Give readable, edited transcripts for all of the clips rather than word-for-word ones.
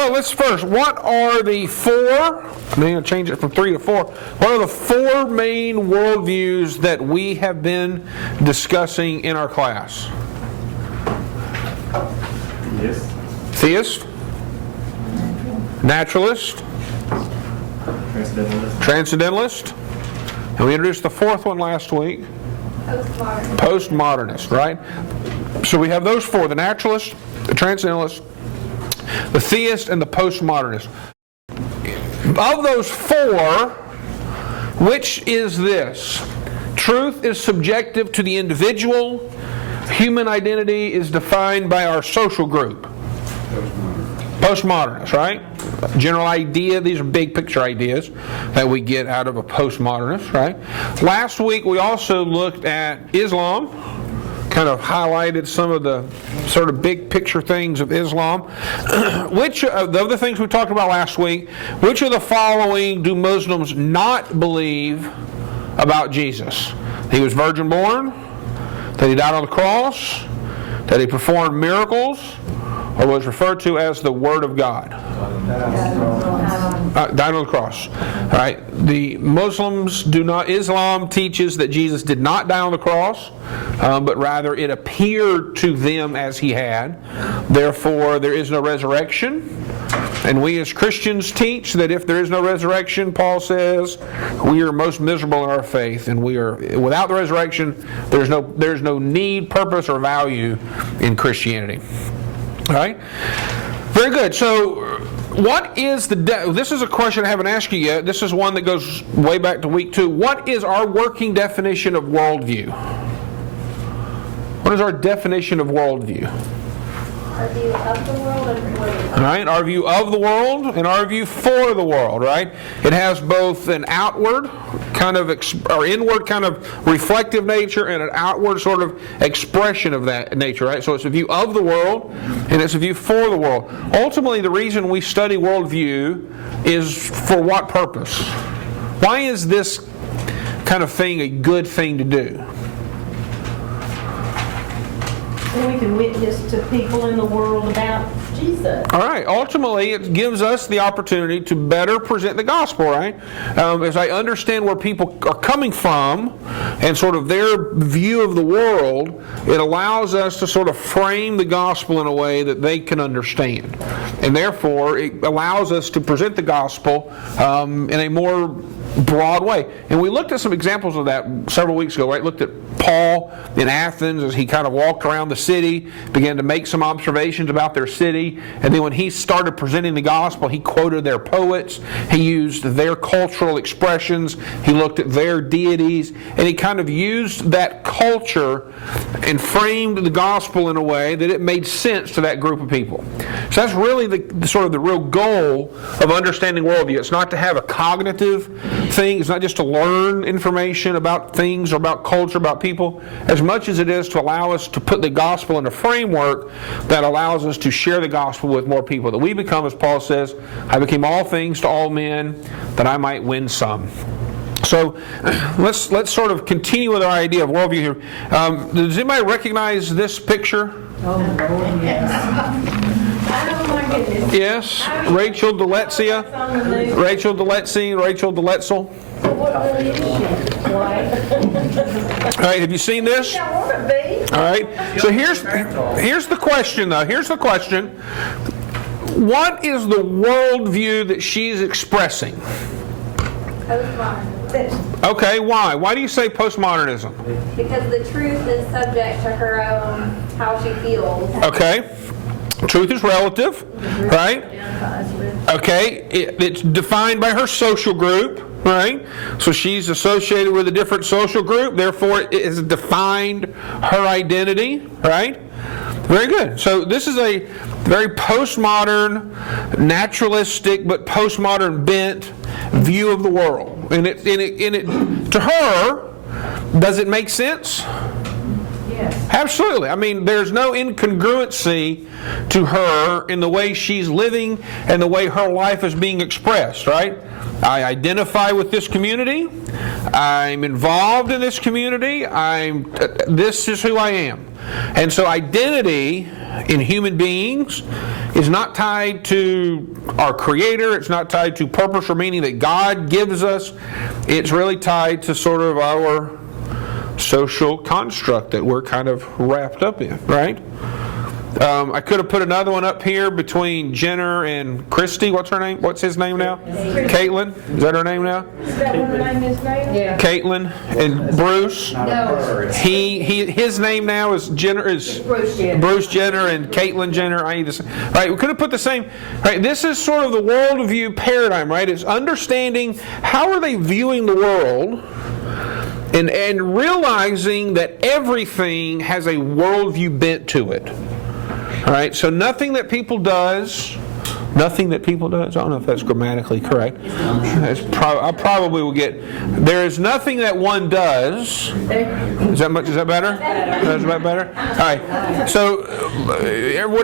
So let's first, what are the four, I'm going to change it from 3 to 4, what are the 4 main worldviews that we have been discussing in our class? Yes. Theist, naturalist, transcendentalist, and we introduced the 4th one last week, postmodernist, right? So we have those 4, the naturalist, the transcendentalist, the theist, and the postmodernist. Of those 4, which is this? Truth is subjective to the individual. Human identity is defined by our social group. Postmodernist, right? General idea, these are big picture ideas that we get out of a postmodernist, right? Last week we also looked at Islam, kind of highlighted some of the sort of big picture things of Islam. Which of the other things we talked about last week, which of the following do Muslims not believe about Jesus? He was virgin born, that he died on the cross, that he performed miracles, or was referred to as the Word of God. Died on the cross. All right. The Muslims do not. Islam teaches that Jesus did not die on the cross, but rather it appeared to them as he had. Therefore, there is no resurrection. And we as Christians teach that if there is no resurrection, Paul says, we are most miserable in our faith, and we are without the resurrection. There's no need, purpose, or value in Christianity. All right. Very good. So, what is this is a question I haven't asked you yet. This is one that goes way back to week 2. What is our working definition of worldview? What is our definition of worldview? Our view of the world and for the world. All right, our view of the world and our view for the world, right? It has both an outward kind of, or inward kind of reflective nature and an outward sort of expression of that nature, right? So it's a view of the world and it's a view for the world. Ultimately, the reason we study worldview is for what purpose? Why is this kind of thing a good thing to do? So we can witness to people in the world about Jesus. All right. Ultimately, it gives us the opportunity to better present the gospel, right? As I understand where people are coming from and sort of their view of the world, it allows us to sort of frame the gospel in a way that they can understand. And therefore, it allows us to present the gospel in a more broad way. And we looked at some examples of that several weeks ago, right? Looked at Paul in Athens as he kind of walked around the city, began to make some observations about their city, and then when he started presenting the gospel, he quoted their poets, he used their cultural expressions, he looked at their deities, and he kind of used that culture and framed the gospel in a way that it made sense to that group of people. So that's really the sort of the real goal of understanding worldview. It's not to have a cognitive thing. It's not just to learn information about things or about culture, about people, as much as it is to allow us to put the gospel in a framework that allows us to share the gospel with more people. That we become, as Paul says, I became all things to all men that I might win some. So let's sort of continue with our idea of worldview here. Does anybody recognize this picture? Oh, Lord, yes. Oh, my goodness. Yes, Rachel Deletsia. Rachel Deletsi, Rachel Deletzel. So what really is she? White? All right, have you seen this? I want to be. All right, so here's the question, though. Here's the question. What is the worldview that she's expressing? Postmodern. Okay, why? Why do you say postmodernism? Because the truth is subject to her own, how she feels. Okay. Truth is relative, right? Okay, it's defined by her social group, right? So she's associated with a different social group, therefore it has defined her identity, right? Very good. So this is a very postmodern, naturalistic, but postmodern bent view of the world. And it to her, does it make sense? Yes. Absolutely. I mean, there's no incongruency to her in the way she's living and the way her life is being expressed, right? I identify with this community. I'm involved in this community. This is who I am. And so identity in human beings is not tied to our Creator. It's not tied to purpose or meaning that God gives us. It's really tied to sort of our social construct that we're kind of wrapped up in, right? I could have put another one up here between Jenner and Christy. What's her name? What's his name now? Caitlin. Is that her name now? Is that what her name is now? Yeah. Caitlin and Bruce. No. His name now is Jenner. Bruce Jenner and Caitlin Jenner. Right? We could have put the same. Right? This is sort of the worldview paradigm. Right? It's understanding how are they viewing the world. And realizing that everything has a worldview bent to it. All right, so nothing that people does, I don't know if that's grammatically correct. I probably will get, there is nothing that one does. Is that better? Is that better? All right, so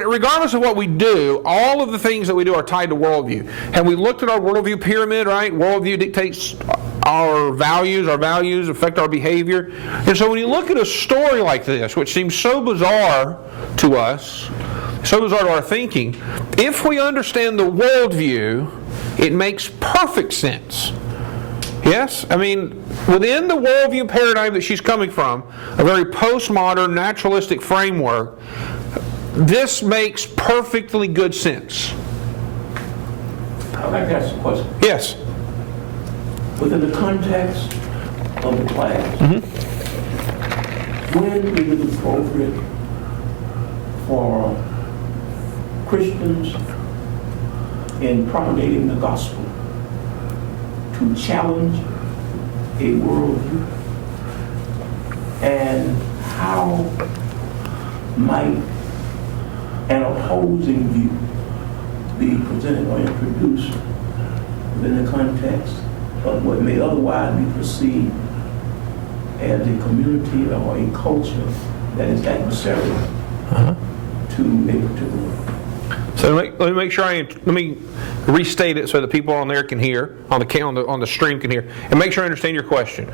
regardless of what we do, all of the things that we do are tied to worldview. And we looked at our worldview pyramid, right? Worldview dictates our values affect our behavior. And so when you look at a story like this, which seems so bizarre to us, so bizarre to our thinking, if we understand the worldview, it makes perfect sense. Yes? I mean, within the worldview paradigm that she's coming from, a very postmodern, naturalistic framework, this makes perfectly good sense. I'd like to ask a question. Yes? Within the context of the class, when is it appropriate for Christians in propagating the gospel to challenge a worldview? And how might an opposing view be presented or introduced within the context of what may otherwise be perceived as a community or a culture that is adversarial to a particular? So let me make sure let me restate it so that people on there can hear, on the stream can hear, and make sure I understand your question.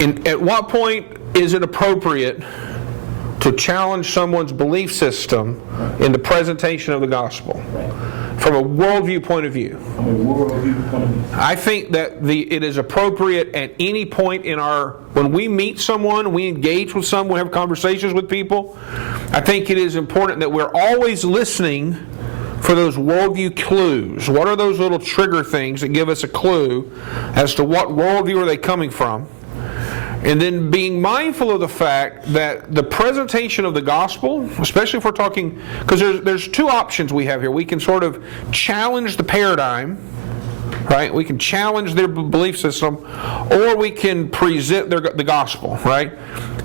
At what point is it appropriate to challenge someone's belief system in the presentation of the gospel? Right. From a worldview point of view. From a worldview point of view. I think that it is appropriate at any point when we meet someone, we engage with someone, we have conversations with people, I think it is important that we're always listening for those worldview clues. What are those little trigger things that give us a clue as to what worldview are they coming from? And then being mindful of the fact that the presentation of the gospel, especially if we're talking, because there's two options we have here. We can sort of challenge the paradigm, right? We can challenge their belief system, or we can present the gospel, right?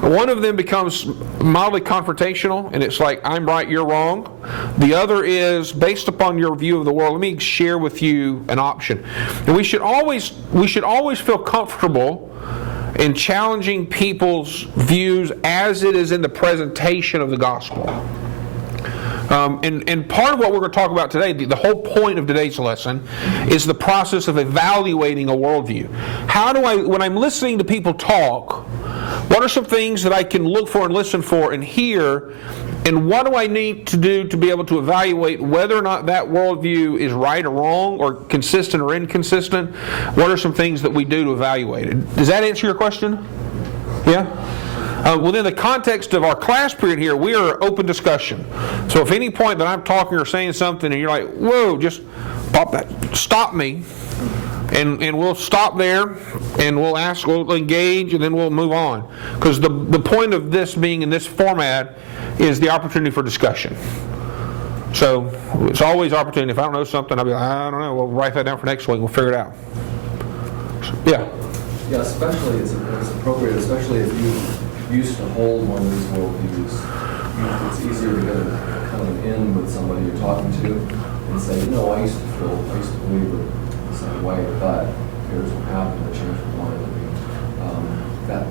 One of them becomes mildly confrontational, and it's like, I'm right, you're wrong. The other is, based upon your view of the world, let me share with you an option. And we should always feel comfortable in challenging people's views as it is in the presentation of the gospel. And part of what we're going to talk about today, the whole point of today's lesson, is the process of evaluating a worldview. How do I, when I'm listening to people talk, what are some things that I can look for and listen for and hear, and what do I need to do to be able to evaluate whether or not that worldview is right or wrong, or consistent or inconsistent? What are some things that we do to evaluate it? Does that answer your question? Yeah? Within the context of our class period here, we are open discussion. So if any point that I'm talking or saying something and you're like, whoa, just pop that, stop me. And we'll stop there, and we'll engage, and then we'll move on. Because the point of this being in this format is the opportunity for discussion. So it's always opportunity. If I don't know something, I'll be like, I don't know, we'll write that down for next week, we'll figure it out. So, yeah. Yeah, especially it's appropriate, especially if you used to hold one of these worldviews. It's easier to get a kind of in with somebody you're talking to and say, I used to believe it the same way, but here's what happened, I changed my mind.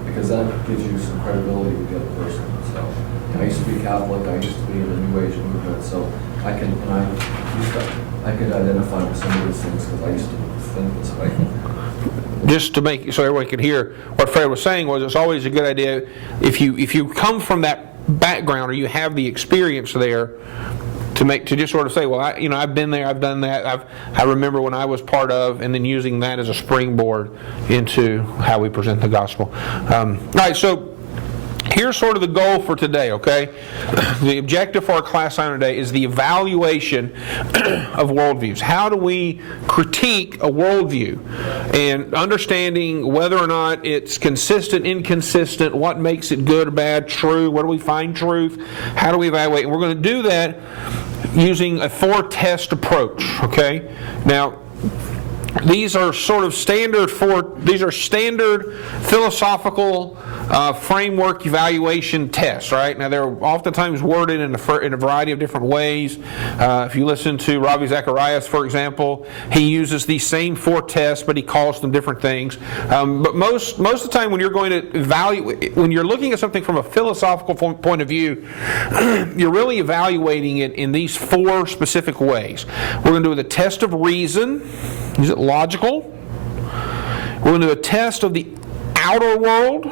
Because that gives you some credibility with the other person. So I used to be Catholic, I used to be in the New Age movement, so I could identify with some of those things because I used to think this way. Just to make so everyone can hear what Fred was saying, was it's always a good idea if you come from that background or you have the experience there, to just sort of say, well, I've been there, I've done that, I remember when I was part of, and then using that as a springboard into how we present the gospel. All right, so here's sort of the goal for today, okay? The objective for our class assignment today is the evaluation of worldviews. How do we critique a worldview? And understanding whether or not it's consistent, inconsistent, what makes it good or bad, true, where do we find truth, how do we evaluate? And we're going to do that using a 4-test approach, okay? Now, these are sort of standard philosophical framework evaluation tests, right? Now, they're oftentimes worded in a variety of different ways. If you listen to Ravi Zacharias, for example, he uses these same 4 tests, but he calls them different things. But most of the time when you're going to evaluate, when you're looking at something from a philosophical point of view, you're really evaluating it in these 4 specific ways. We're going to do the test of reason. Is it logical? We're going to do a test of the outer world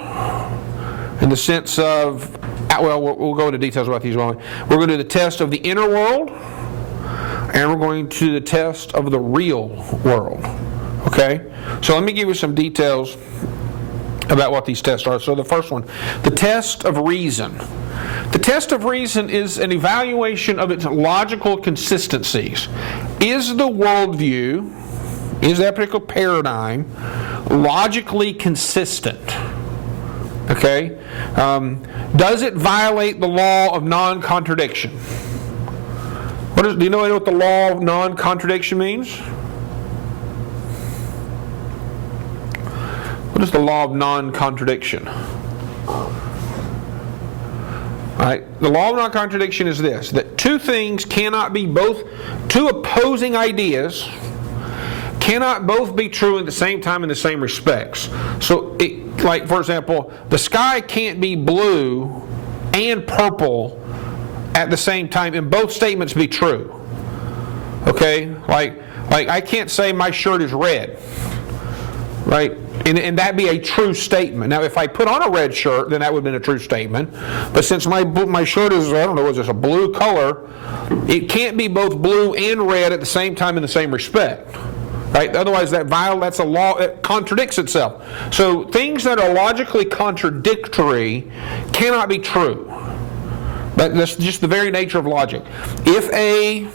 in the sense of, well, we'll go into details about these one. We're going to do the test of the inner world, and we're going to do the test of the real world. Okay? So let me give you some details about what these tests are. So the first one, the test of reason. The test of reason is an evaluation of its logical consistencies. Is the worldview, is that particular paradigm logically consistent? Okay? Does it violate the law of non-contradiction? Do you know what the law of non-contradiction means? What is the law of non-contradiction? Right? The law of non-contradiction is this, that two opposing ideas cannot both be true at the same time in the same respects. So, like for example, the sky can't be blue and purple at the same time and both statements be true. Okay? Like I can't say my shirt is red. Right? And that be a true statement. Now, if I put on a red shirt, then that would have been a true statement. But since my shirt is, I don't know, is this a blue color, it can't be both blue and red at the same time in the same respect. Right? Otherwise, that's a law. It contradicts itself. So things that are logically contradictory cannot be true. That's just the very nature of logic. If A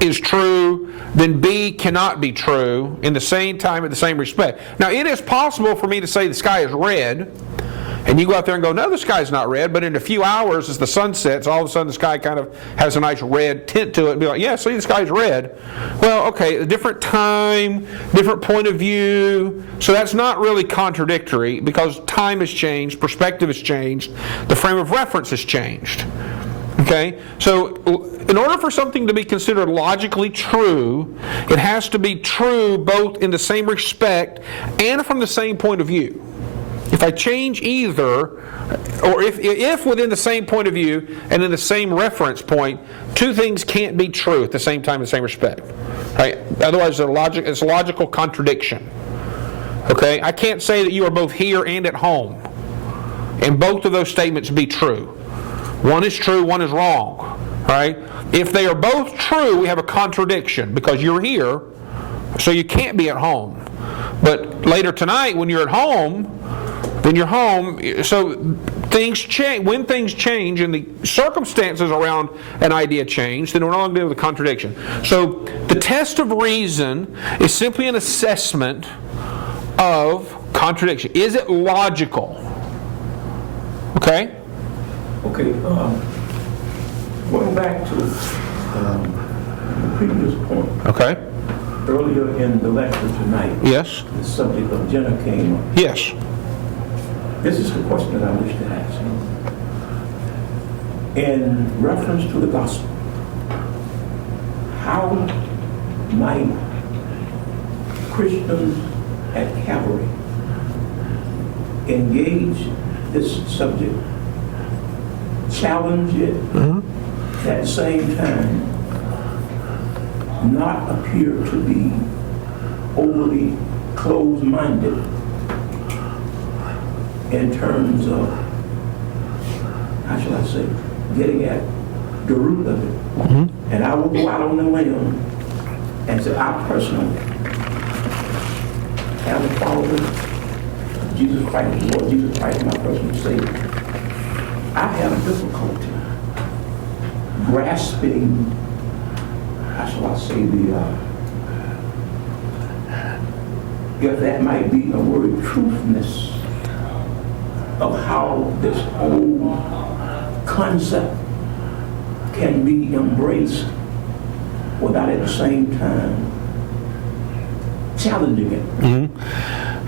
is true, then B cannot be true in the same time at the same respect. Now, it is possible for me to say the sky is red, and you go out there and go, no, the sky's not red, but in a few hours as the sun sets, all of a sudden the sky kind of has a nice red tint to it, and be like, yeah, see, the sky's red. Well, okay, a different time, different point of view, so that's not really contradictory because time has changed, perspective has changed, the frame of reference has changed. Okay? So, in order for something to be considered logically true, it has to be true both in the same respect and from the same point of view. If I change either, or if within the same point of view and in the same reference point, two things can't be true at the same time in the same respect. Right? Otherwise, it's a logical contradiction. Okay? I can't say that you are both here and at home, and both of those statements be true. One is true, one is wrong. Right? If they are both true, we have a contradiction because you're here, so you can't be at home. But later tonight, when you're at home, then you're home. So things change. When things change and the circumstances around an idea change, then we're no longer dealing with a contradiction. So the test of reason is simply an assessment of contradiction. Is it logical? Okay? Okay, going back to the previous point. Okay. Earlier in the lecture tonight, Yes. the subject of Jenna came up. Yes. This is the question that I wish to ask. In reference to the gospel, how might Christians at Calvary engage this subject, challenge it, at the same time not appear to be overly closed-minded in terms of, how shall I say, getting at the root of it And I will go out on the limb and say, I personally, as a follower of Jesus Christ, Lord Jesus Christ, my personal Savior, I have difficulty grasping, how shall I say, if that might be a word, truthness of how this whole concept can be embraced without at the same time challenging it.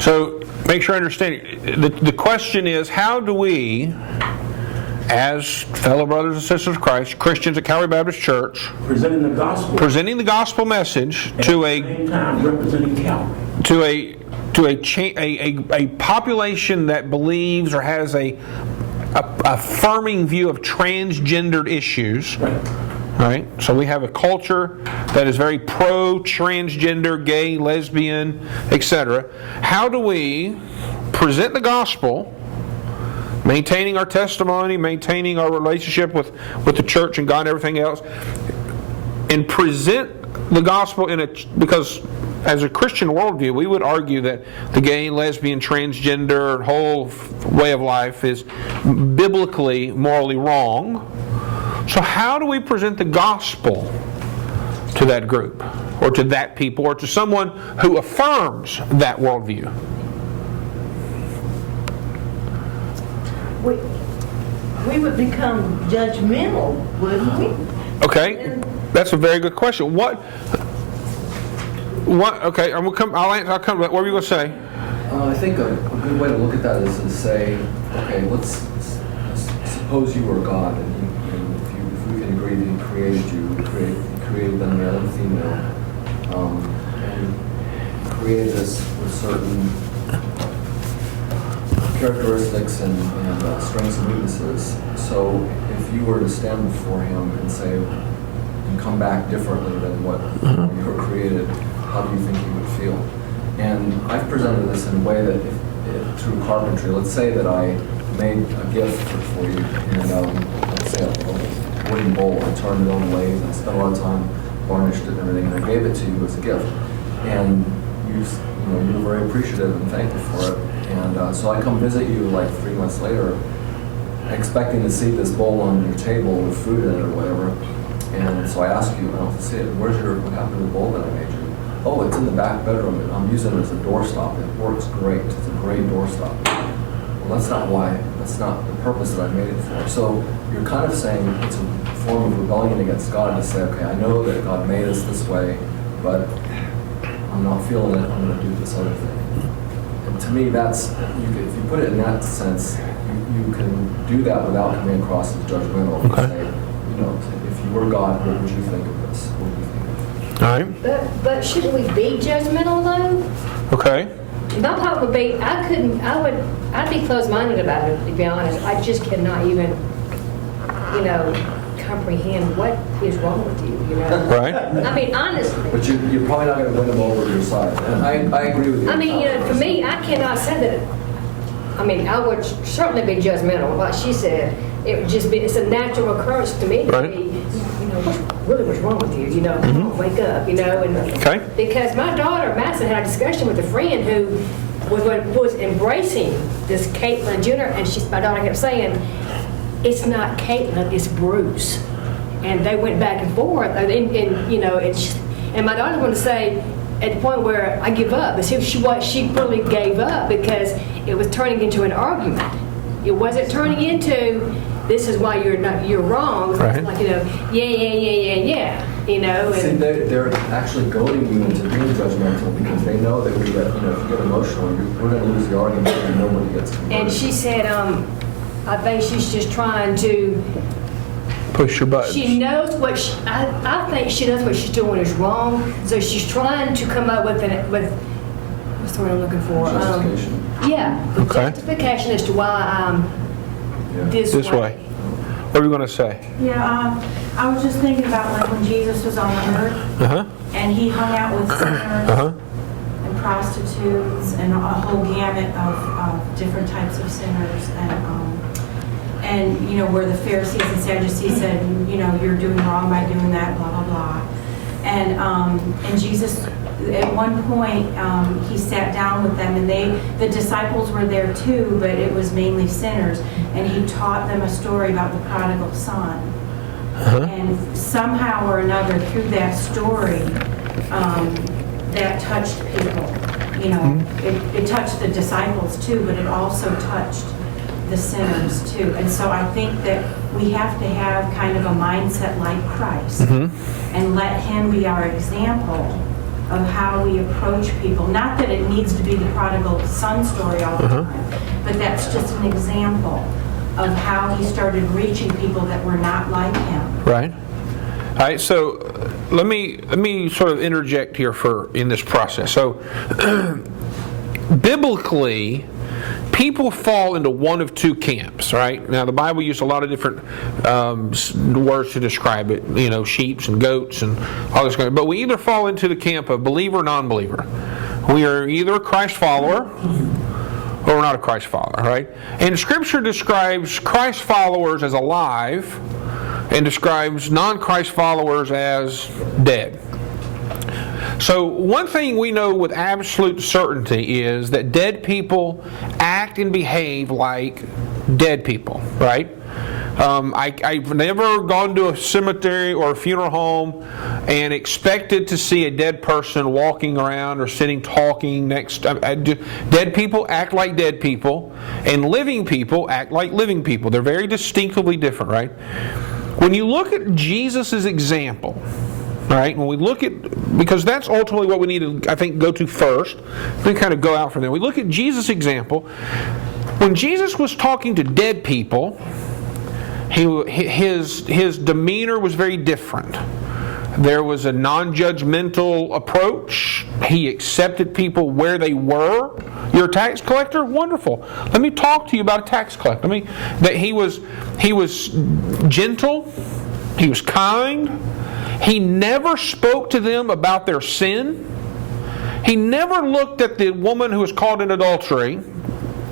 So make sure I understand. The question is, how do we, as fellow brothers and sisters of Christ, Christians at Calvary Baptist Church, Presenting the gospel message at to the a same time representing Calvary. to a population that believes or has a affirming view of transgendered issues. Right? So we have a culture that is very pro-transgender, gay, lesbian, etc. How do we present the gospel, maintaining our testimony, maintaining our relationship with the church and God and everything else, and present the gospel because as a Christian worldview, we would argue that the gay, lesbian, transgender whole way of life is biblically, morally wrong. So how do we present the gospel to that group, or to that people, or to someone who affirms that worldview? We would become judgmental, wouldn't we? Okay, that's a very good question. What? Okay, I'll come. What were you going to say? I think a good way to look at that is to say, okay, let's suppose you were God, and if we can agree that He created you, He created them male and female, and created us with certain characteristics and strengths and weaknesses. So if you were to stand before Him and say, and come back differently than what you were created, how do you think you would feel? And I've presented this in a way that if through carpentry, let's say that I made a gift for you, and let's say a wooden bowl, I turned it on the lathe, and I spent a lot of time, varnished it and everything, and I gave it to you as a gift. And you were very appreciative and thankful for it. And so I come visit you like 3 months later, expecting to see this bowl on your table with food in it or whatever. And so I ask you, I don't see it, what happened to the bowl that I made you? Oh, it's in the back bedroom, and I'm using it as a doorstop. It works great. It's a great doorstop. Well, that's not the purpose that I made it for. So you're kind of saying it's a form of rebellion against God to say, okay, I know that God made us this way, but I'm not feeling it. I'm going to do this other thing. And to me, if you put it in that sense, you can do that without coming across as judgmental. Okay. And say, if you were God, what would you think of this? What would you think of this? All right. But shouldn't we be judgmental though? Okay. My problem would be, I'd be closed-minded about it, to be honest. I just cannot even, comprehend what is wrong with you, Right. I mean, honestly. But you're probably not going to win them over to your side. And I agree with you. I mean, for me, I cannot say that. I mean, I would certainly be judgmental. Like she said, it would just be, it's a natural occurrence to me to Right. be, what's wrong with you? Wake up, and Okay. because my daughter Madison had a discussion with a friend who was embracing this Caitlyn Jenner, and my daughter kept saying, "It's not Caitlyn, it's Bruce," and they went back and forth, and and my daughter wanted to say at the point where I give up, but see she really gave up because it was turning into an argument. It wasn't turning into, this is why you're wrong. Right. It's like, yeah. And See, they're actually goading you into being judgmental because they know that if you get emotional, we're going to lose the argument and nobody gets converted. and she said, I think she's just trying to, Push your buttons. she knows I think she knows what she's doing is wrong, so she's trying to come up with what's the word I'm looking for? Justification. Okay. Justification as to why I'm this way. What are you going to say? Yeah, I was just thinking about like when Jesus was on earth Uh-huh. and he hung out with sinners Uh-huh. and prostitutes and a whole gamut of different types of sinners. and, you know, where the Pharisees and Sadducees said, you know, you're doing wrong by doing that, blah, blah, blah. And Jesus, at one point, he sat down with them, and the disciples were there too, but it was mainly sinners, and he taught them a story about the prodigal son. And somehow or another, through that story, that touched people. You know, it touched the disciples too, but it also touched the sinners too. And so I think that we have to have kind of a mindset like Christ and let him be our example of how we approach people. Not that it needs to be the prodigal son story all the time, but that's just an example of how he started reaching people that were not like him. Right. All right, so let me sort of interject here in this process. So biblically, people fall into one of two camps, right? Now, the Bible uses a lot of different words to describe it, you know, sheep and goats and all this kind of, but we either fall into the camp of believer or non-believer. We are either a Christ follower or we're not a Christ follower, right? And Scripture describes Christ followers as alive and describes non-Christ followers as dead. So one thing we know with absolute certainty is that dead people act and behave like dead people, right? I've never gone to a cemetery or a funeral home and expected to see a dead person walking around or sitting talking next. Dead people act like dead people, and living people act like living people. They're very distinctively different, right? When you look at Jesus' example, right? When we look at, because that's ultimately what we need to, I think, go to first. Then kind of go out from there. We look at Jesus' example. When Jesus was talking to dead people, his demeanor was very different. There was a non-judgmental approach. He accepted people where they were. You're a tax collector? Wonderful. Let me talk to you about a tax collector. That he was gentle. He was kind. He never spoke to them about their sin. He never looked at the woman who was caught in adultery,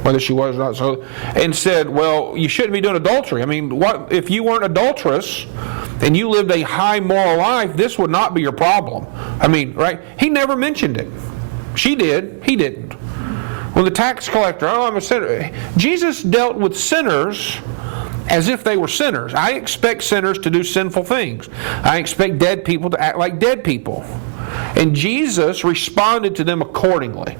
whether she was or not so, and said, well, you shouldn't be doing adultery. I mean, what if you weren't adulterous and you lived a high moral life, this would not be your problem. I mean, right? He never mentioned it. She did. He didn't. Well, the tax collector, oh, I'm a sinner. Jesus dealt with sinners as if they were sinners. I expect sinners to do sinful things. I expect dead people to act like dead people. And Jesus responded to them accordingly.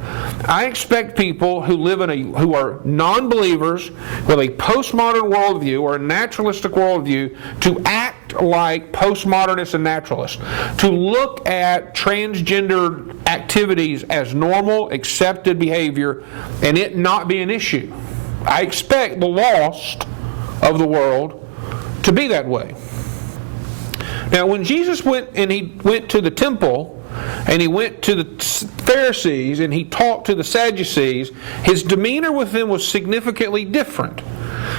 I expect people who who are non-believers with a postmodern worldview or a naturalistic worldview to act like postmodernists and naturalists, to look at transgender activities as normal, accepted behavior, and it not be an issue. I expect the lost of the world to be that way. Now, when Jesus went to the temple, and he went to the Pharisees and he talked to the Sadducees, his demeanor with them was significantly different.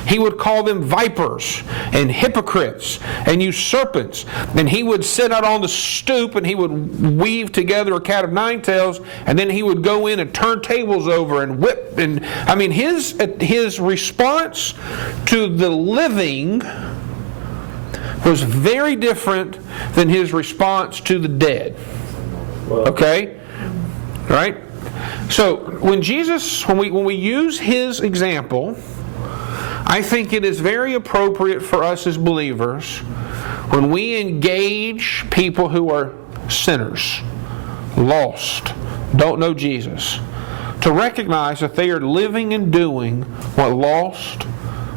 He would call them vipers and hypocrites and you serpents. And he would sit out on the stoop and he would weave together a cat of nine tails, and then he would go in and turn tables over and whip. And I mean, his response to the living was very different than his response to the dead. Okay? Right? So when we use his example, I think it is very appropriate for us as believers, when we engage people who are sinners, lost, don't know Jesus, to recognize that they are living and doing what lost,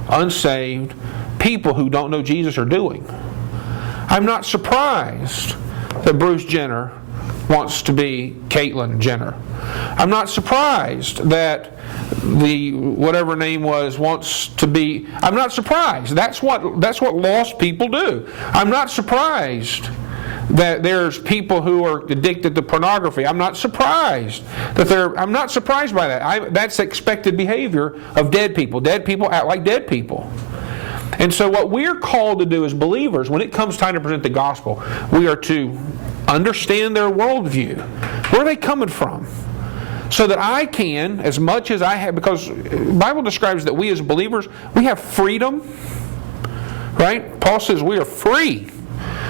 unsaved people who don't know Jesus are doing. I'm not surprised that Bruce Jenner wants to be Caitlyn Jenner. I'm not surprised that the whatever name wants to be. I'm not surprised. That's what lost people do. I'm not surprised that there's people who are addicted to pornography. I'm not surprised I'm not surprised by that. That's expected behavior of dead people. Dead people act like dead people. And so what we're called to do as believers, when it comes time to present the gospel, we are to understand their worldview. Where are they coming from? so that I can, as much as I have, because the Bible describes that we as believers, we have freedom, right? Paul says we are free.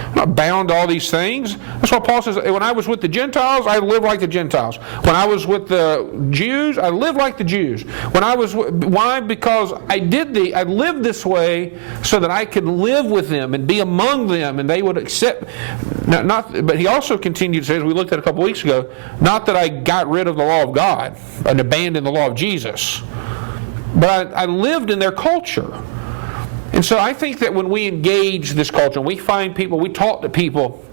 I'm not bound to all these things. That's why Paul says, when I was with the Gentiles, I lived like the Gentiles. When I was with the Jews, I lived like the Jews. Why? Because I lived this way so that I could live with them and be among them, and they would accept. But he also continued to say, as we looked at a couple weeks ago, not that I got rid of the law of God and abandoned the law of Jesus, but I lived in their culture. And so I think that when we engage this culture, and we find people, we talk to people,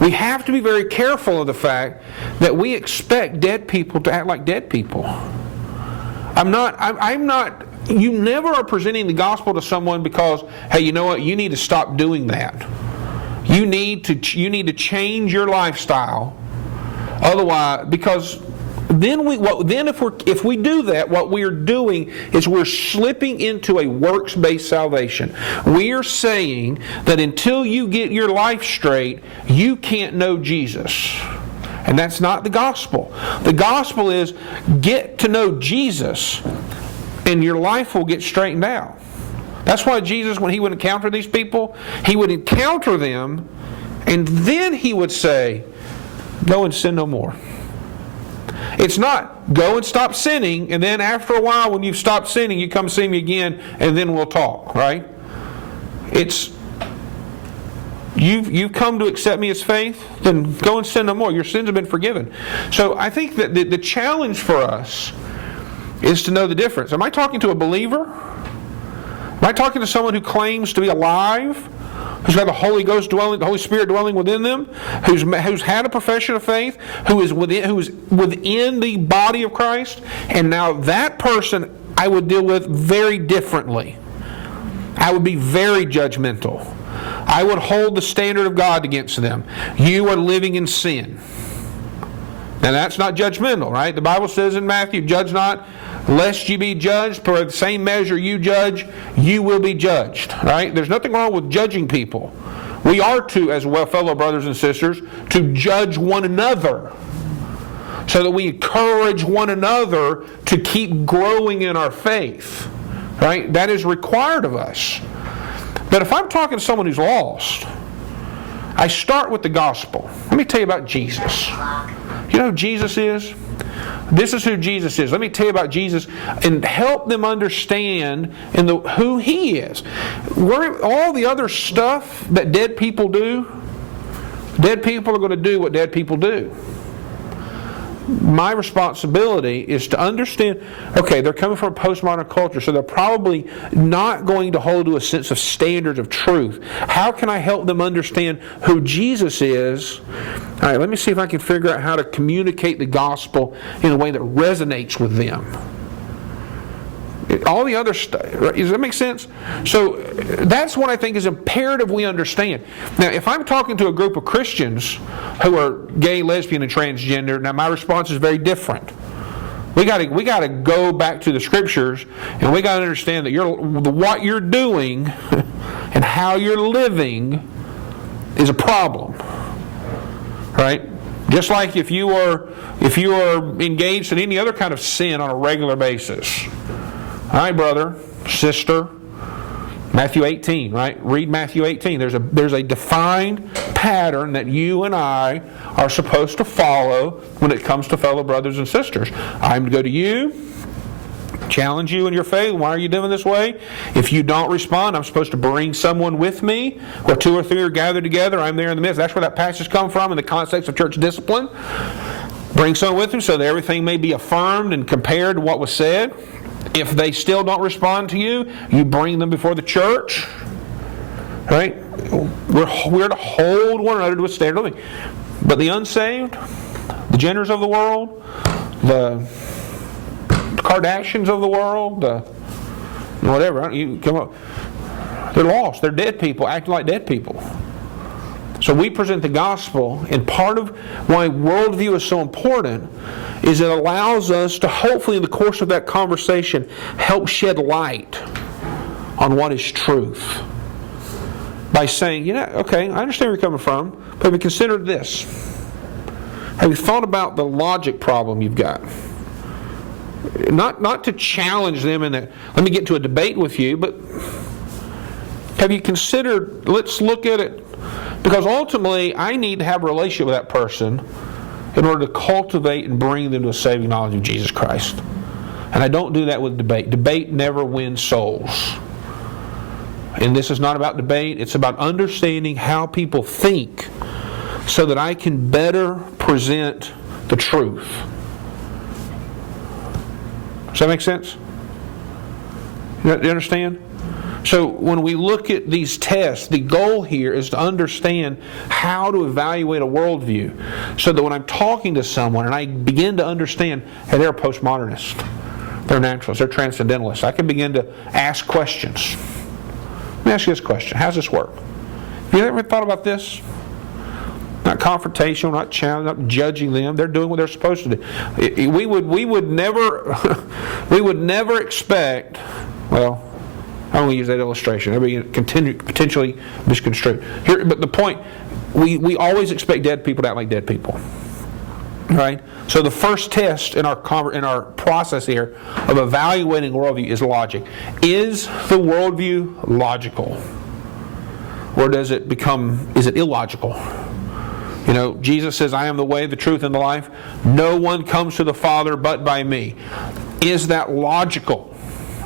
we have to be very careful of the fact that we expect dead people to act like dead people. You never are presenting the gospel to someone because, hey, you know what, you need to stop doing that. You need to change your lifestyle. Otherwise, because then if we do that, what we are doing is we're slipping into a works-based salvation. We are saying that until you get your life straight, you can't know Jesus. And that's not the gospel. The gospel is get to know Jesus, and your life will get straightened out. That's why Jesus, when he would encounter these people, he would encounter them, and then he would say, go and sin no more. It's not go and stop sinning, and then after a while when you've stopped sinning, you come see me again, and then we'll talk, right? It's you've come to accept me as faith, then go and sin no more. Your sins have been forgiven. So I think that the challenge for us is to know the difference. Am I talking to a believer? Am I talking to someone who claims to be alive? Who's got the Holy Ghost dwelling, the Holy Spirit dwelling within them, who's had a profession of faith, who is within the body of Christ, and now that person I would deal with very differently. I would be very judgmental. I would hold the standard of God against them. You are living in sin. Now that's not judgmental, right? The Bible says in Matthew, judge not, lest you be judged. For the same measure you judge, you will be judged. Right? There's nothing wrong with judging people. We are to, as well, fellow brothers and sisters, to judge one another, so that we encourage one another to keep growing in our faith. Right? That is required of us. But if I'm talking to someone who's lost, I start with the gospel. Let me tell you about Jesus. You know who Jesus is? This is who Jesus is. Let me tell you about Jesus and help them understand who He is. All the other stuff that dead people do, dead people are going to do what dead people do. My responsibility is to understand, okay, they're coming from a postmodern culture, so they're probably not going to hold to a sense of standards of truth. How can I help them understand who Jesus is? All right, let me see if I can figure out how to communicate the gospel in a way that resonates with them. All the other stuff, does that make sense? So that's what I think is imperative we understand. Now, if I'm talking to a group of Christians who are gay, lesbian, and transgender, now my response is very different. We got to go back to the Scriptures, and we got to understand that what you're doing and how you're living is a problem, right? Just like if you are engaged in any other kind of sin on a regular basis. All right, brother, sister, Matthew 18, right? Read Matthew 18. There's a defined pattern that you and I are supposed to follow when it comes to fellow brothers and sisters. I'm to go to you, challenge you in your faith. Why are you doing this way? If you don't respond, I'm supposed to bring someone with me. Where 2 or 3 are gathered together, I'm there in the midst. That's where that passage comes from in the context of church discipline. Bring someone with him so that everything may be affirmed and compared to what was said. If they still don't respond to you, you bring them before the church. Right? We're to hold one another to a standard of living. But the unsaved, the Jenners of the world, the Kardashians of the world, the whatever, you come up, they're lost. They're dead people, acting like dead people. So we present the gospel, and part of why worldview is so important is it allows us to hopefully in the course of that conversation help shed light on what is truth. By saying, okay, I understand where you're coming from, but have you considered this? Have you thought about the logic problem you've got? Not to challenge them in that, let me get to a debate with you, but have you considered, let's look at it, because ultimately I need to have a relationship with that person in order to cultivate and bring them to a saving knowledge of Jesus Christ. And I don't do that with debate. Debate never wins souls. And this is not about debate, it's about understanding how people think so that I can better present the truth. Does that make sense? You understand? So when we look at these tests, the goal here is to understand how to evaluate a worldview so that when I'm talking to someone and I begin to understand, hey, they're a postmodernist, they're naturalists, they're transcendentalists, I can begin to ask questions. Let me ask you this question. How does this work? Have you ever thought about this? Not confrontational, not challenging, not judging them. They're doing what they're supposed to do. We would never we would never expect, well, I'm going to use that illustration. It'll be potentially misconstrued. Here, but the point, we always expect dead people to act like dead people. Right? So the first test in our process here of evaluating worldview is logic. Is the worldview logical? Or is it illogical? You know, Jesus says, I am the way, the truth, and the life. No one comes to the Father but by me. Is that logical?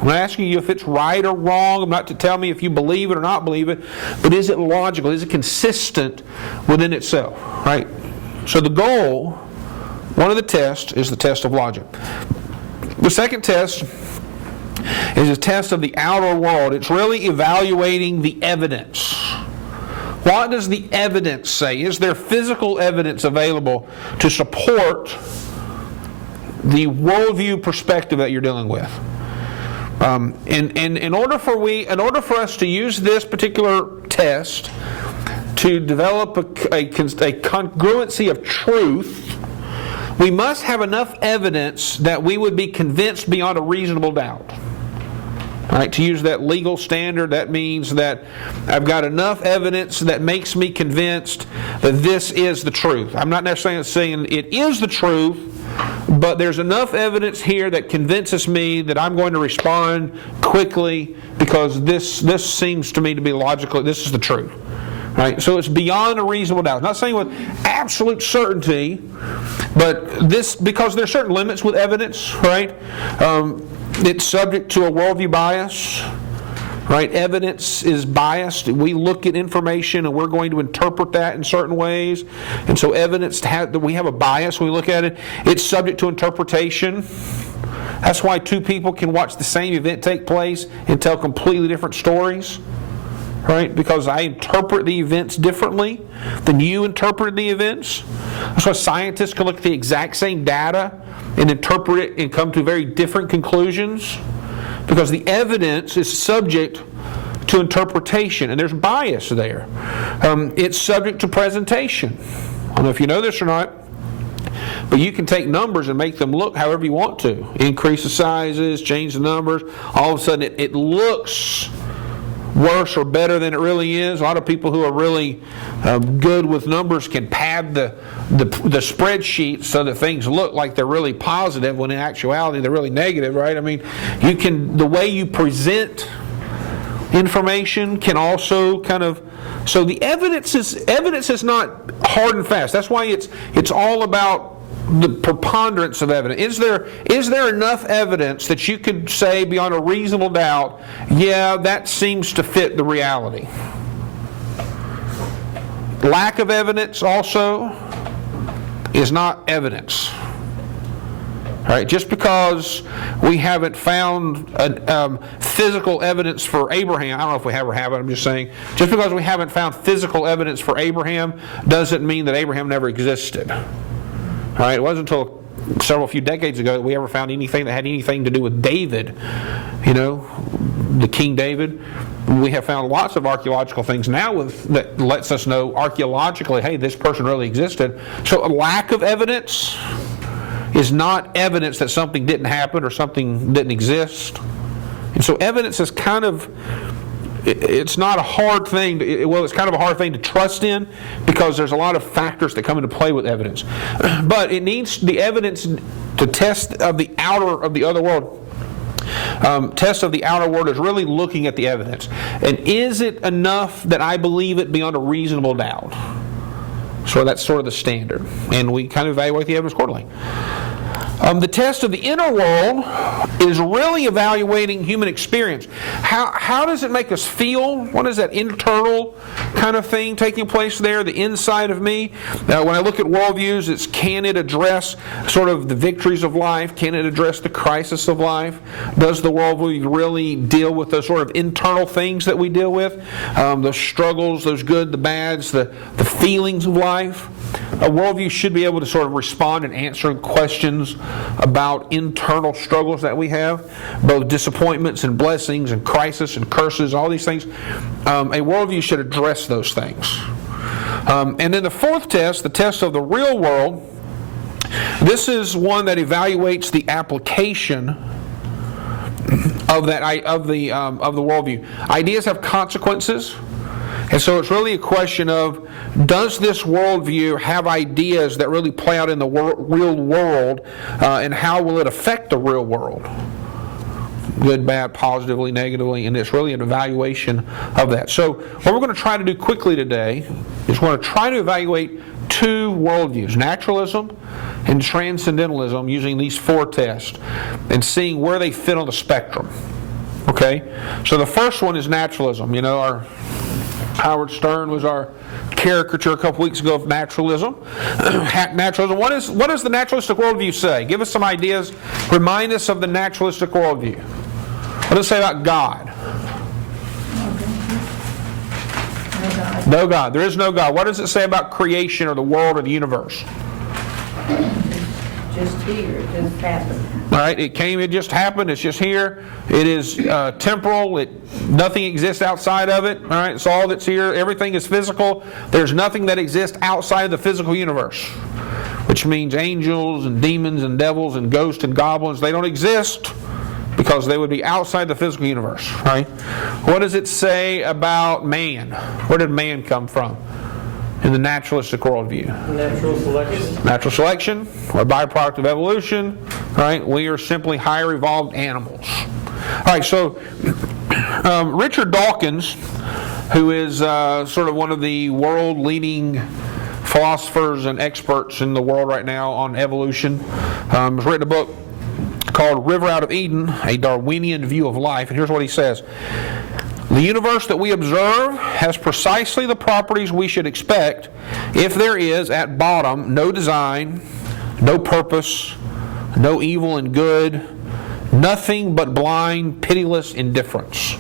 I'm not asking you if it's right or wrong. I'm not to tell me if you believe it or not believe it. But is it logical? Is it consistent within itself? Right? So the goal, one of the tests, is the test of logic. The second test is a test of the outer world. It's really evaluating the evidence. What does the evidence say? Is there physical evidence available to support the worldview perspective that you're dealing with? And in order for us to use this particular test to develop a congruency of truth, we must have enough evidence that we would be convinced beyond a reasonable doubt. All right, to use that legal standard, that means that I've got enough evidence that makes me convinced that this is the truth. I'm not necessarily saying it is the truth, but there's enough evidence here that convinces me that I'm going to respond quickly because this seems to me to be logical. This is the truth. Right? So it's beyond a reasonable doubt. I'm not saying with absolute certainty, but this, because there are certain limits with evidence, right? It's subject to a worldview bias, right? Evidence is biased. We look at information and we're going to interpret that in certain ways. And so evidence, we have a bias when we look at it. It's subject to interpretation. That's why two people can watch the same event take place and tell completely different stories. Right? Because I interpret the events differently than you interpreted the events. That's why scientists can look at the exact same data and interpret it and come to very different conclusions. Because the evidence is subject to interpretation, and there's bias there. It's subject to presentation. I don't know if you know this or not, but you can take numbers and make them look however you want to. Increase the sizes, change the numbers. All of a sudden it looks worse or better than it really is. A lot of people who are really good with numbers can pad the spreadsheet so that things look like they're really positive when in actuality they're really negative, right? I mean, the way you present information can also kind of, so the evidence is not hard and fast. That's why it's all about the preponderance of evidence. Is there enough evidence that you could say beyond a reasonable doubt, yeah, that seems to fit the reality? Lack of evidence also is not evidence. All right, just because we haven't found physical evidence for Abraham, I don't know if we ever have it, I'm just saying, just because we haven't found physical evidence for Abraham doesn't mean that Abraham never existed. All right, it wasn't until few decades ago that we ever found anything that had anything to do with David, the King David. We have found lots of archaeological things now that lets us know archaeologically, hey, this person really existed. So a lack of evidence is not evidence that something didn't happen or something didn't exist. And so evidence is kind of it's not a hard thing, it's kind of a hard thing to trust in because there's a lot of factors that come into play with evidence. But it needs the evidence to test of the other world. Test of the outer world is really looking at the evidence. And is it enough that I believe it beyond a reasonable doubt? So that's sort of the standard. And we kind of evaluate the evidence accordingly. The test of the inner world is really evaluating human experience. How does it make us feel? What is that internal kind of thing taking place there, the inside of me? When I look at worldviews, it's can it address sort of the victories of life? Can it address the crisis of life? Does the worldview really deal with those sort of internal things that we deal with? Those struggles, those good, the bads, the feelings of life? A worldview should be able to sort of respond and answer questions about internal struggles that we have, both disappointments and blessings and crisis and curses, all these things. A worldview should address those things. And then the fourth test, the test of the real world, this is one that evaluates the application of the worldview. Ideas have consequences. And so it's really a question of, does this worldview have ideas that really play out in the real world, and how will it affect the real world? Good, bad, positively, negatively, and it's really an evaluation of that. So what we're going to try to do quickly today is we're going to try to evaluate two worldviews, naturalism and transcendentalism, using these four tests and seeing where they fit on the spectrum. Okay? So the first one is naturalism. You know, our Howard Stern was our caricature a couple weeks ago of naturalism. Naturalism. What does the naturalistic worldview say? Give us some ideas. Remind us of the naturalistic worldview. What does it say about God? No God. There is no God. What does it say about creation or the world or the universe? Just here, it just happened. All right, it just happened, it's just here. It is temporal, nothing exists outside of it. All right, it's all that's here, everything is physical. There's nothing that exists outside of the physical universe, which means angels and demons and devils and ghosts and goblins, they don't exist because they would be outside the physical universe. Right? What does it say about man? Where did man come from in the naturalistic worldview? Natural selection. Natural selection, or a byproduct of evolution. Right? We are simply higher evolved animals. All right, so Richard Dawkins, who is sort of one of the world-leading philosophers and experts in the world right now on evolution, has written a book called River Out of Eden, A Darwinian View of Life, and here's what he says. The universe that we observe has precisely the properties we should expect if there is, at bottom, no design, no purpose, no evil and good, nothing but blind, pitiless indifference.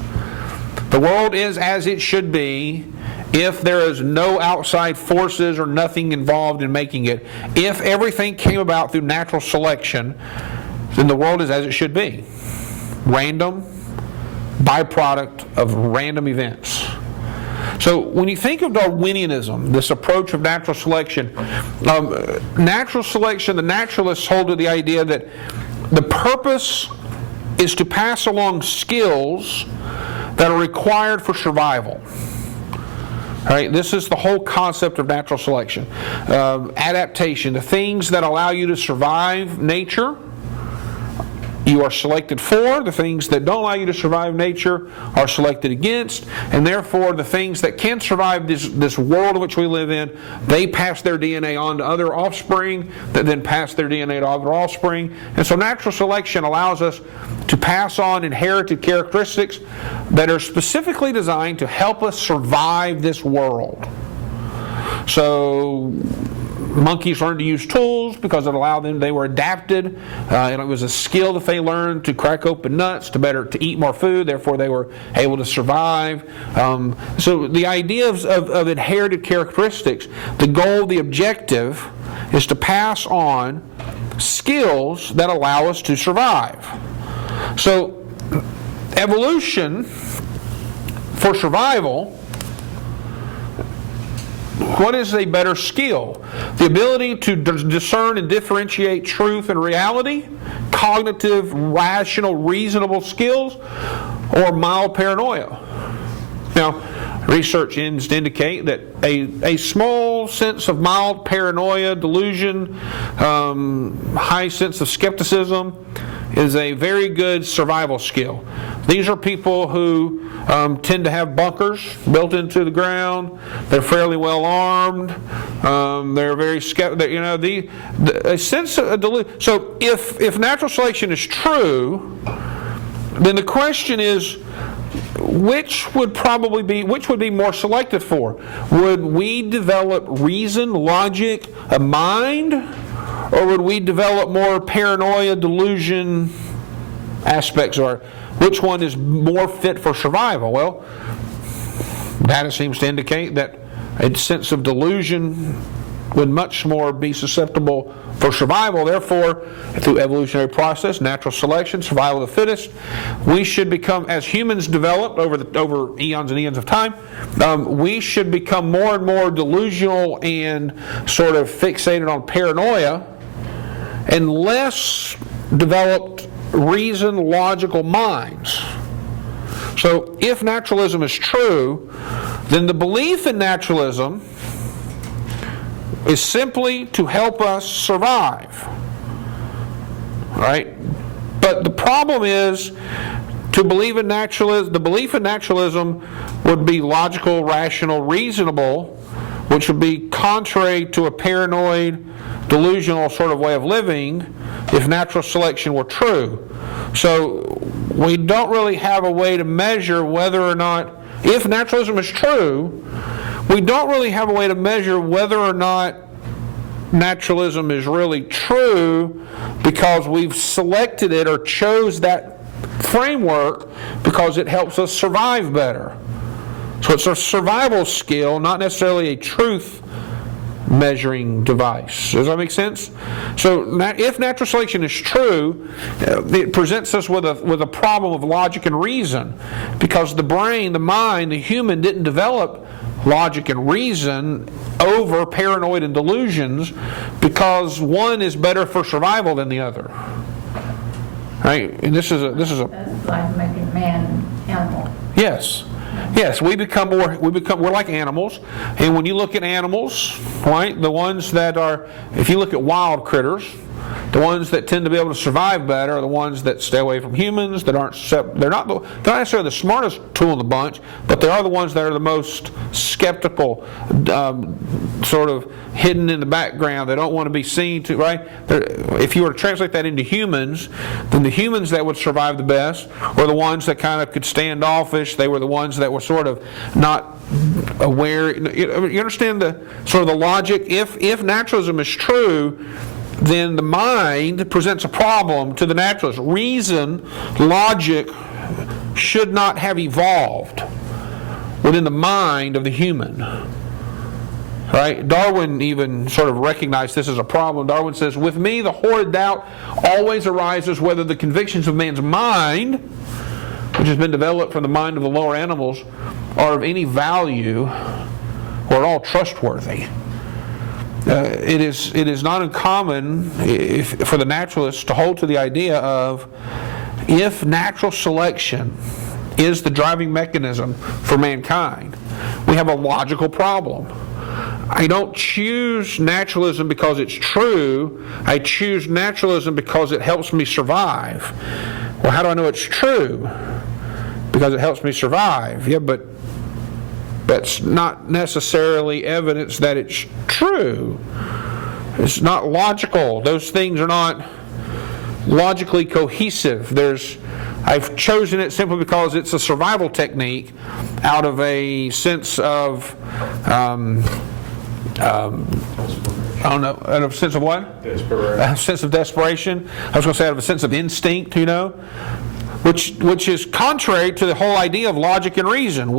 The world is as it should be if there is no outside forces or nothing involved in making it. If everything came about through natural selection, then the world is as it should be. Random, byproduct of random events. So when you think of Darwinianism, this approach of natural selection, the naturalists hold to the idea that the purpose is to pass along skills that are required for survival. All right, this is the whole concept of natural selection. Adaptation, the things that allow you to survive nature, you are selected for. The things that don't allow you to survive nature are selected against. And therefore, the things that can survive this world in which we live in, they pass their DNA on to other offspring that then pass their DNA to other offspring. And so natural selection allows us to pass on inherited characteristics that are specifically designed to help us survive this world. So monkeys learned to use tools because it allowed them, they were adapted, and it was a skill that they learned to crack open nuts to eat more food, therefore they were able to survive. So the idea of inherited characteristics, the goal, the objective is to pass on skills that allow us to survive. So evolution for survival, what is a better skill? The ability to discern and differentiate truth and reality, cognitive, rational, reasonable skills, or mild paranoia? Now, research ends to indicate that a small sense of mild paranoia, delusion, high sense of skepticism is a very good survival skill. These are people who tend to have bunkers built into the ground. They're fairly well armed. They're very skeptical. You know, a sense of delusion. So if natural selection is true, then the question is, which would be more selected for? Would we develop reason, logic, a mind, or would we develop more paranoia, delusion aspects? Or which one is more fit for survival? Well, data seems to indicate that a sense of delusion would much more be susceptible for survival. Therefore, through evolutionary process, natural selection, survival of the fittest, we should become, as humans develop over eons and eons of time, we should become more and more delusional and sort of fixated on paranoia, and less developed reason, logical minds. So if naturalism is true, then the belief in naturalism is simply to help us survive. Right? But the problem is, to believe in naturalism, the belief in naturalism would be logical, rational, reasonable, which would be contrary to a paranoid, delusional sort of way of living if natural selection were true. So we don't really have a way to measure whether or not, if naturalism is true, we don't really have a way to measure whether or not naturalism is really true, because we've selected it or chose that framework because it helps us survive better. So it's a survival skill, not necessarily a truth measuring device. Does that make sense? So if natural selection is true, it presents us with a problem of logic and reason, because the brain, the mind, the human didn't develop logic and reason over paranoid and delusions, because one is better for survival than the other. Right? And this is a That's like making man animal. Yes. Yes, we're like animals. And when you look at animals, right, the ones that are, if you look at wild critters, the ones that tend to be able to survive better are the ones that stay away from humans, that they're not necessarily the smartest tool in the bunch, but they are the ones that are the most skeptical, sort of hidden in the background. They don't want to be seen to, right? If you were to translate that into humans, then the humans that would survive the best were the ones that kind of could standoffish. They were the ones that were sort of not aware. You understand the sort of the logic? If naturalism is true, then the mind presents a problem to the naturalist. Reason, logic should not have evolved within the mind of the human. Right? Darwin even sort of recognized this as a problem. Darwin says, "With me, the horrid doubt always arises whether the convictions of man's mind, which has been developed from the mind of the lower animals, are of any value or at all trustworthy." It is not uncommon for the naturalists to hold to the idea of, if natural selection is the driving mechanism for mankind, we have a logical problem. I don't choose naturalism because it's true. I choose naturalism because it helps me survive. Well, how do I know it's true? Because it helps me survive. Yeah, but that's not necessarily evidence that it's true. It's not logical. Those things are not logically cohesive. I've chosen it simply because it's a survival technique out of a sense of, I don't know, out of a sense of what? Desperation. A sense of desperation. I was going to say out of a sense of instinct, which is contrary to the whole idea of logic and reason.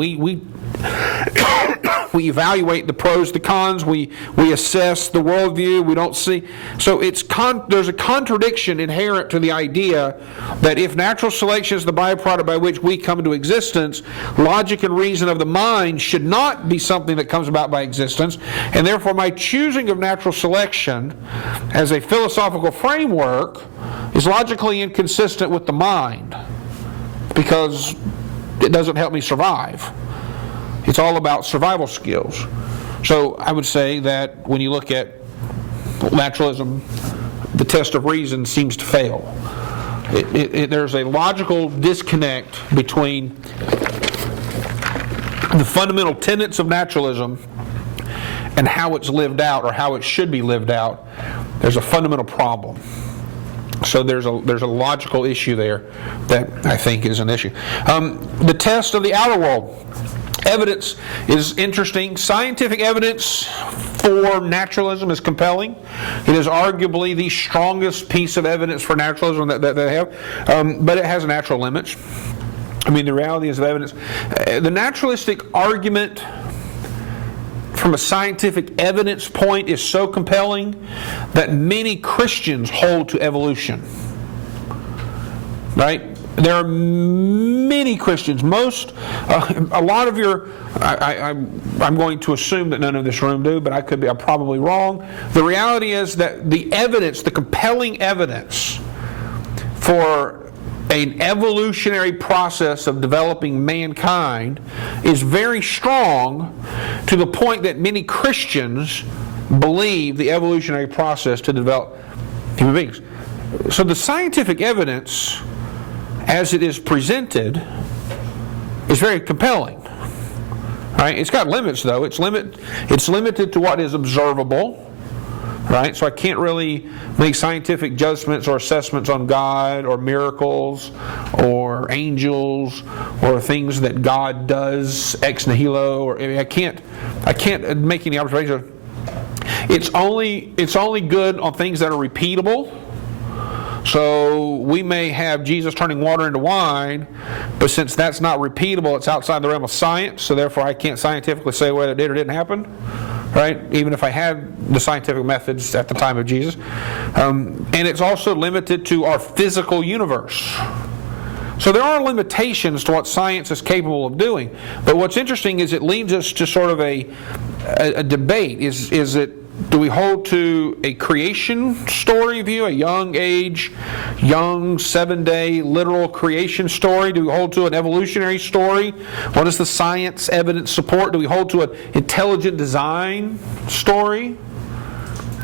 We evaluate the pros, the cons. We assess the worldview. We don't see. So there's a contradiction inherent to the idea that if natural selection is the byproduct by which we come into existence, logic and reason of the mind should not be something that comes about by existence. And therefore, my choosing of natural selection as a philosophical framework is logically inconsistent with the mind, because it doesn't help me survive. It's all about survival skills. So I would say that when you look at naturalism, the test of reason seems to fail. There's a logical disconnect between the fundamental tenets of naturalism and how it's lived out, or how it should be lived out. There's a fundamental problem. So there's a logical issue there that I think is an issue. The test of the outer world. Evidence is interesting. Scientific evidence for naturalism is compelling. It is arguably the strongest piece of evidence for naturalism that they have, but it has natural limits. I mean, the reality is of evidence. The naturalistic argument from a scientific evidence point is so compelling that many Christians hold to evolution. Right? There are many Christians, a lot of your, I'm going to assume that none of this room do, but I'm probably wrong. The reality is that the evidence, the compelling evidence for an evolutionary process of developing mankind is very strong, to the point that many Christians believe the evolutionary process to develop human beings. So the scientific evidence, as it is presented, is very compelling. Right? It's got limits, though. It's limited to what is observable. Right? So I can't really make scientific judgments or assessments on God or miracles or angels or things that God does ex nihilo. Or I can't make any observations. It's only good on things that are repeatable. So we may have Jesus turning water into wine, but since that's not repeatable, it's outside the realm of science, so therefore I can't scientifically say whether it did or didn't happen, right? Even if I had the scientific methods at the time of Jesus. And it's also limited to our physical universe. So there are limitations to what science is capable of doing. But what's interesting is it leads us to sort of a debate. Do we hold to a creation story view, a young 7-day literal creation story? Do we hold to an evolutionary story? What does the science evidence support? Do we hold to an intelligent design story?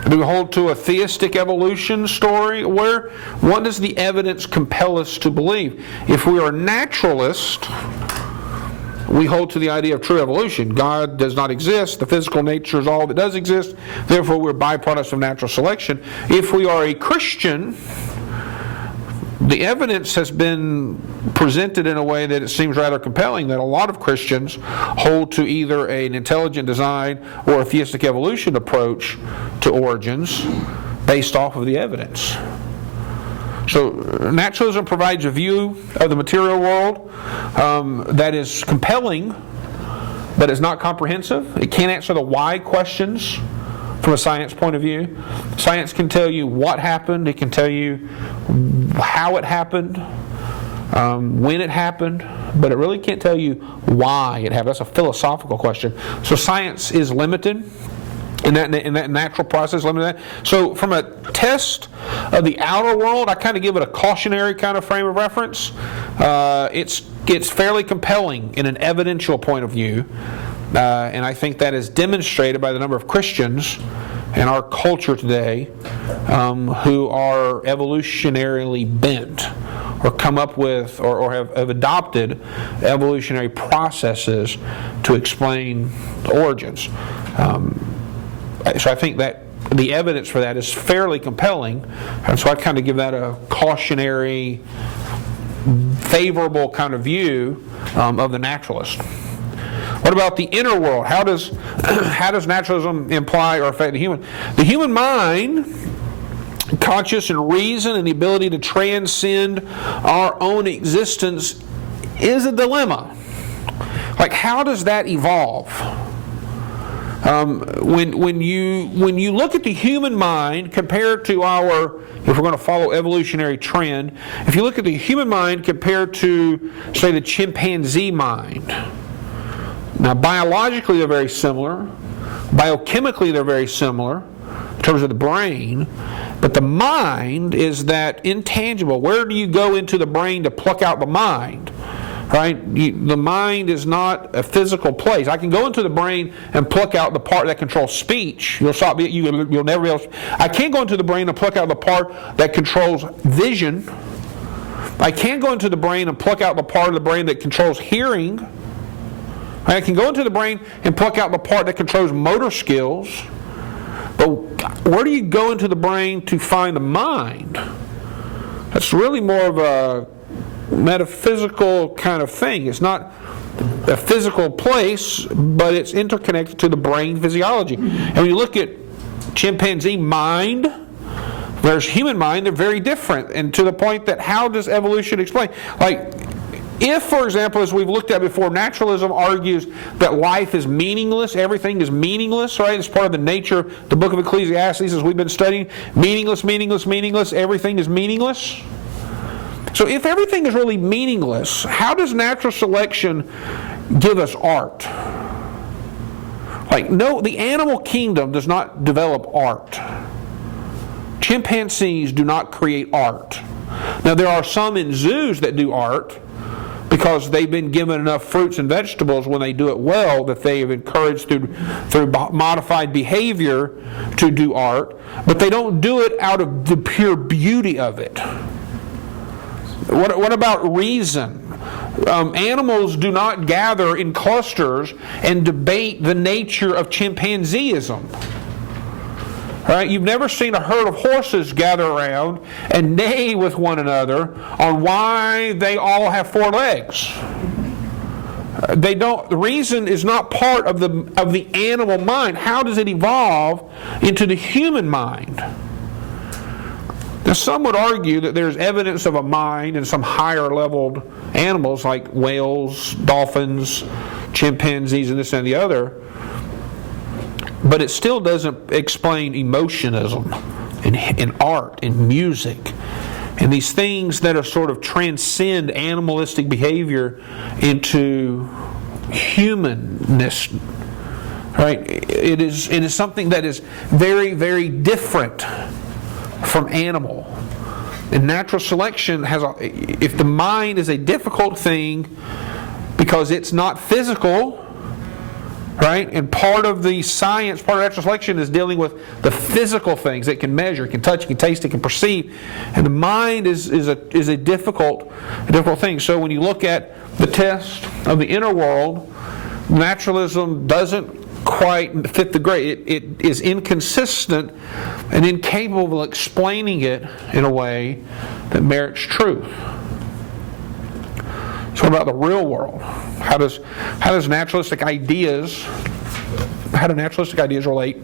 Do we hold to a theistic evolution story? What does the evidence compel us to believe? If we are naturalist, we hold to the idea of true evolution. God does not exist. The physical nature is all that does exist. Therefore, we're byproducts of natural selection. If we are a Christian, the evidence has been presented in a way that it seems rather compelling, that a lot of Christians hold to either an intelligent design or a theistic evolution approach to origins based off of the evidence. So naturalism provides a view of the material world that is compelling, but is not comprehensive. It can't answer the why questions from a science point of view. Science can tell you what happened. It can tell you how it happened, when it happened, but it really can't tell you why it happened. That's a philosophical question. So science is limited. In that natural process, limited that. So from a test of the outer world, I kind of give it a cautionary kind of frame of reference. It's fairly compelling in an evidential point of view, and I think that is demonstrated by the number of Christians in our culture today who are evolutionarily bent, or come up with, or have adopted evolutionary processes to explain the origins. So I think that the evidence for that is fairly compelling, and so I kind of give that a cautionary, favorable kind of view of the naturalist. What about the inner world? How does naturalism imply or affect the human? The human mind, conscious and reason, and the ability to transcend our own existence is a dilemma. Like, how does that evolve? When you look at the human mind compared to if we're going to follow evolutionary trend, if you look at the human mind compared to, say, the chimpanzee mind, now biologically they're very similar, biochemically they're very similar in terms of the brain, but the mind is that intangible. Where do you go into the brain to pluck out the mind? right? The mind is not a physical place. I can go into the brain and pluck out the part that controls speech. You'll never be able to. I can't go into the brain and pluck out the part that controls vision. I can't go into the brain and pluck out the part of the brain that controls hearing. I can go into the brain and pluck out the part that controls motor skills. But where do you go into the brain to find the mind? That's really more of a metaphysical kind of thing. It's not a physical place, but it's interconnected to the brain physiology. And when you look at chimpanzee mind versus human mind, they're very different. And to the point that how does evolution explain? Like, if, for example, as we've looked at before, naturalism argues that life is meaningless, everything is meaningless, right? It's part of the nature, the book of Ecclesiastes, as we've been studying, meaningless, meaningless, meaningless, everything is meaningless. So if everything is really meaningless, how does natural selection give us art? Like, no, the animal kingdom does not develop art. Chimpanzees do not create art. Now, there are some in zoos that do art, because they've been given enough fruits and vegetables when they do it well that they have encouraged through modified behavior to do art, but they don't do it out of the pure beauty of it. What about reason? Animals do not gather in clusters and debate the nature of chimpanzeeism. Right? You've never seen a herd of horses gather around and neigh with one another on why they all have 4 legs. They don't. The reason is not part of the animal mind. How does it evolve into the human mind? Now, some would argue that there's evidence of a mind in some higher leveled animals like whales, dolphins, chimpanzees, and this and the other. But it still doesn't explain emotionism in art, in music, and these things that are sort of transcend animalistic behavior into humanness. Right? It is something that is very, very different from animal. And natural selection if the mind is a difficult thing because it's not physical, right? And part of the science, part of natural selection is dealing with the physical things it can measure, it can touch, it can taste, it can perceive. And the mind is a difficult thing. So when you look at the test of the inner world, naturalism doesn't quite fit the grade. It is inconsistent and incapable of explaining it in a way that merits truth. So what about the real world? How do naturalistic ideas relate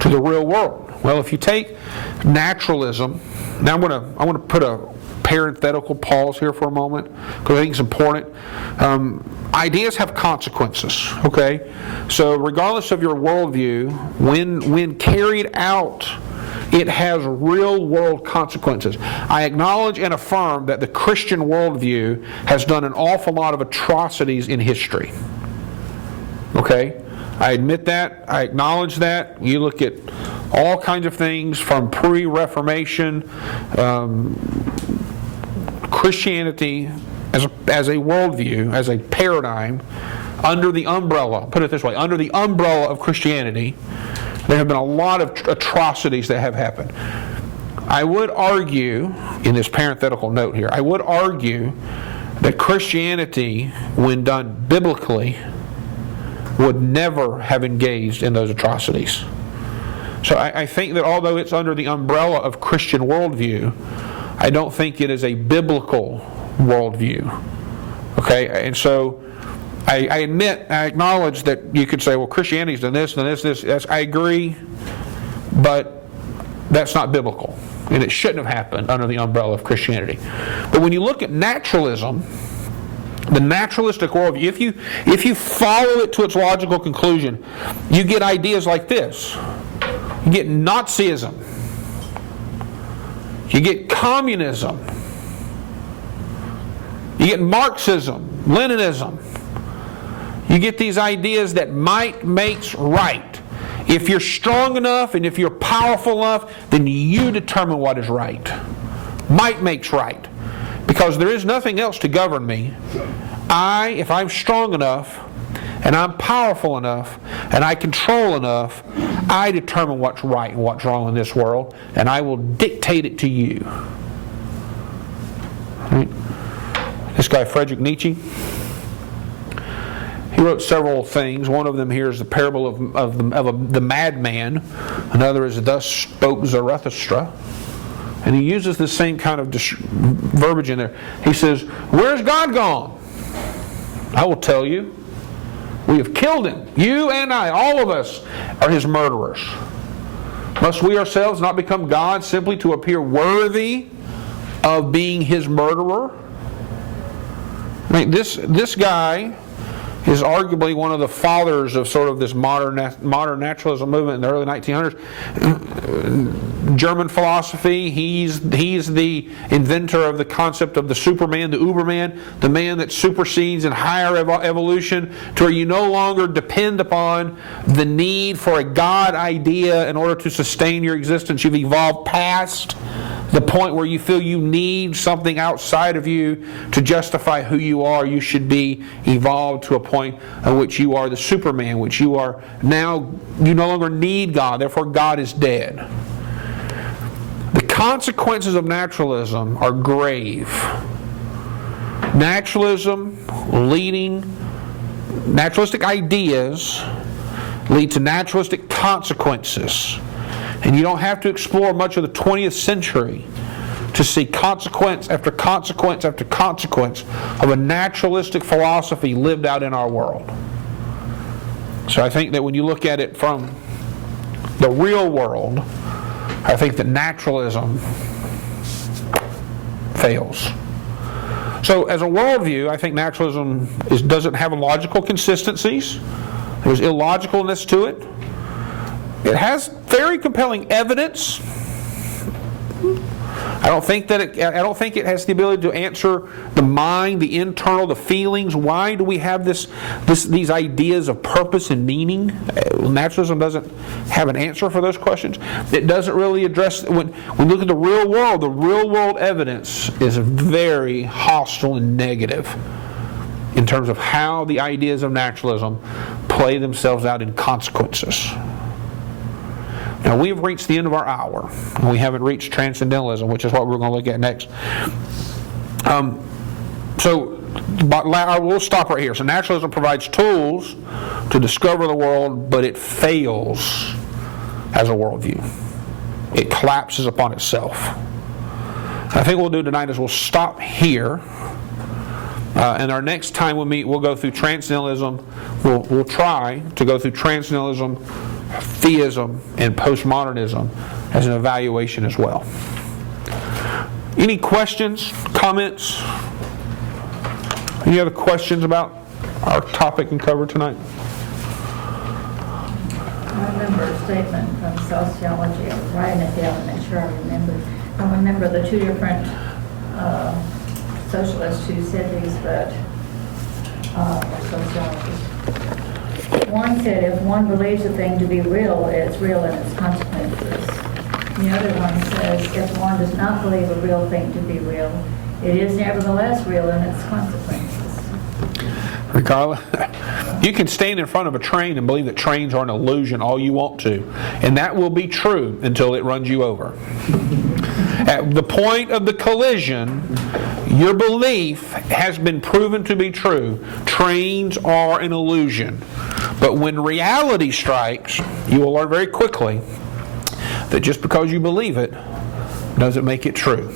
to the real world? Well, if you take naturalism, now I want to put a parenthetical pause here for a moment because I think it's important. Ideas have consequences, okay? So regardless of your worldview, when carried out, it has real-world consequences. I acknowledge and affirm that the Christian worldview has done an awful lot of atrocities in history. Okay? I admit that. I acknowledge that. You look at all kinds of things from pre-Reformation, Christianity as a worldview, as a paradigm, under the umbrella, put it this way, under the umbrella of Christianity, there have been a lot of atrocities that have happened. I would argue, in this parenthetical note here, I would argue that Christianity, when done biblically, would never have engaged in those atrocities. So I think that although it's under the umbrella of Christian worldview, I don't think it is a biblical worldview. Okay? And so I admit, I acknowledge that you could say, well, Christianity's done this and this. I agree, but that's not biblical. And it shouldn't have happened under the umbrella of Christianity. But when you look at naturalism, the naturalistic worldview, if you follow it to its logical conclusion, you get ideas like this. You get Nazism. You get communism. You get Marxism, Leninism. You get these ideas that might makes right. If you're strong enough and if you're powerful enough, then you determine what is right. Might makes right. because there is nothing else to govern me. If I'm strong enough, and I'm powerful enough, and I control enough, I determine what's right and what's wrong in this world, and I will dictate it to you. Right? This guy, Friedrich Nietzsche, he wrote several things. One of them here is the parable of the madman. Another is Thus Spoke Zarathustra. And he uses the same kind of verbiage in there. He says, where's God gone? I will tell you. We have killed him. You and I, all of us, are his murderers. Must we ourselves not become God simply to appear worthy of being his murderer? I mean, this guy is arguably one of the fathers of sort of this modern naturalism movement in the early 1900s. German philosophy, he's the inventor of the concept of the Superman, the Uberman, the man that supersedes in higher evolution to where you no longer depend upon the need for a God idea in order to sustain your existence. You've evolved past the point where you feel you need something outside of you to justify who you are. You should be evolved to a point at which you are the Superman, which you are now, you no longer need God, therefore God is dead. The consequences of naturalism are grave. Naturalistic ideas lead to naturalistic consequences. And you don't have to explore much of the 20th century to see consequence after consequence after consequence of a naturalistic philosophy lived out in our world. So I think that when you look at it from the real world, I think that naturalism fails. So as a worldview, I think naturalism doesn't have logical consistencies. There's illogicalness to it. It has very compelling evidence. I don't think it has the ability to answer the mind, the internal, the feelings. Why do we have these ideas of purpose and meaning? Naturalism doesn't have an answer for those questions. It doesn't really address, when we look at the real world evidence is very hostile and negative in terms of how the ideas of naturalism play themselves out in consequences. Now, we have reached the end of our hour. We haven't reached transcendentalism, which is what we're going to look at next. We'll stop right here. So naturalism provides tools to discover the world, but it fails as a worldview. It collapses upon itself. I think what we'll do tonight is we'll stop here. And our next time we meet, we'll go through transcendentalism. We'll try to go through transcendentalism, theism, and postmodernism as an evaluation as well. Any questions, comments? Any other questions about our topic and cover tonight? I remember a statement from sociology. I was writing it down to make sure I remembered. I remember the two different socialists who said these, but sociologists. One said if one believes a thing to be real, it's real in its consequences. The other one says if one does not believe a real thing to be real, it is nevertheless real in its consequences. Carla, you can stand in front of a train and believe that trains are an illusion all you want to, and that will be true until it runs you over. At the point of the collision, your belief has been proven to be true. Trains are an illusion. But when reality strikes, you will learn very quickly that just because you believe it doesn't make it true.